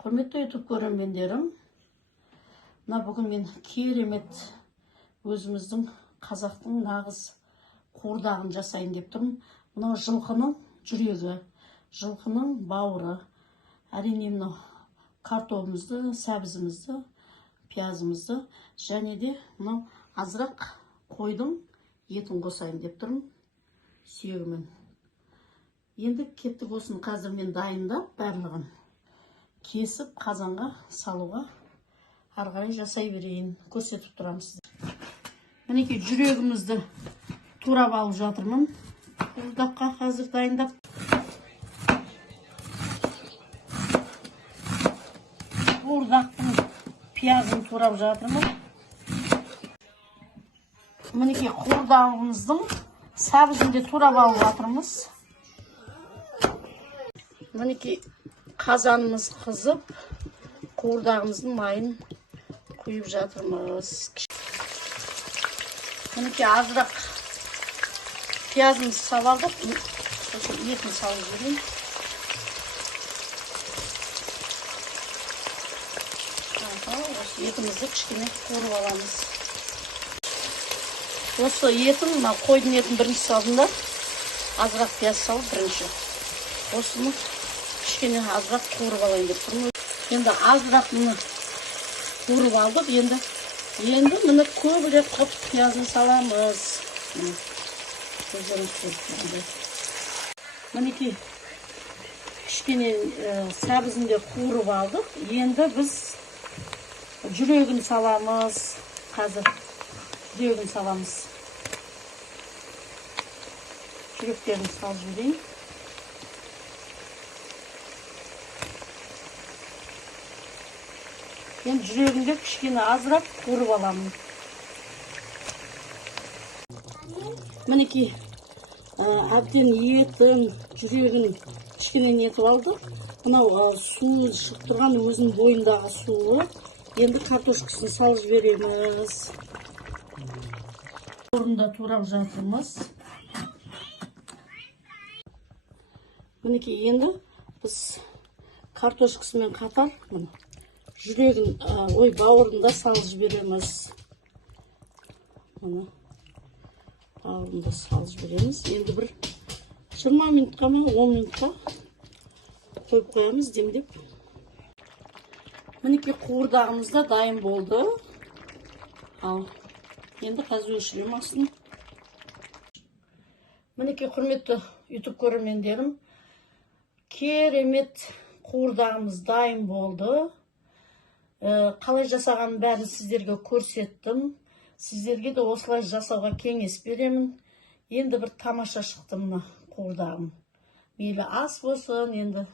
Құрметті YouTube көрермендерім, мына бүгін мен керемет өзіміздің қазақтың нағыз қуырдағын жасайын деп тұрмын. Мынау жылқының жүрегі, жылқының бауыры. Әрине мынау картопымызды, сәбізімізді, пиязымызды және де мынау азырақ қойдың етін қосайын деп тұрмын. Сүйегімен. Енді кеттік осыны қазір мен дайындап барлығын кесіп қазанға салуға ары қарай жасай берейін, көрсетіп тұрамын сізге. Мінекей жүрегімізді турап алып жатырмын. Қуырдаққа қазір дайындап. Қуырдақтың пиязын турап жатырмын. Мінекей қуырдағымыздың сәбізінде турап алып жатырмыз. Мінекей қазанымыз қызып, қуырдағымыздың майын құйып жатырмыз. Мінекей азырақ пиязымызды салып алдық. Етін салып жіберейін. Осы етімізді кішкене қуырып аламыз. Осы етін, қойдың етін бірінші салдым да, азырақ пияз салып бірінші. Осыны кішкене азырақ қуырып алайын деп тұрмын. Енді азырақ мұны қуырып алдық. Енді мұны көбірек қып пиязын саламыз. Мінекей кішкене сәбізінде қуырып алдық. Енді біз жүрегін саламыз. Қазір жүрегін саламыз. Жүректерін салып жіберейін. Енді жүрегінде кішкене азырақ қуырып аламын. Мінекей әбден етін, жүрегін кішкене нетіп алдық. Мынау суы шығып тұрған өзінің бойындағы суы. Енді картошкасын салып жібереміз. Орында турап жатырмыз. Мінекей енді біз картошкасымен қатар жүрегін, бауырында салып жібереміз. Мұны бауырында салып жібереміз. Енді бір 20 минутқа ма, 10 минутқа қойып қоямыз демдеп. Мінекей қуырдағымыз да дайын болды. Ал енді қазір өшірем астын. Мінекей құрметті YouTube көрермендерім, керемет қуырдағымыз дайын болды. Қалай жасағанын бәрін сіздерге көрсеттім. Сіздерге де осылай жасауға кеңес беремін. Енді бір тамаша шықты мына қуырдағым. Мейлі ас болсын, енді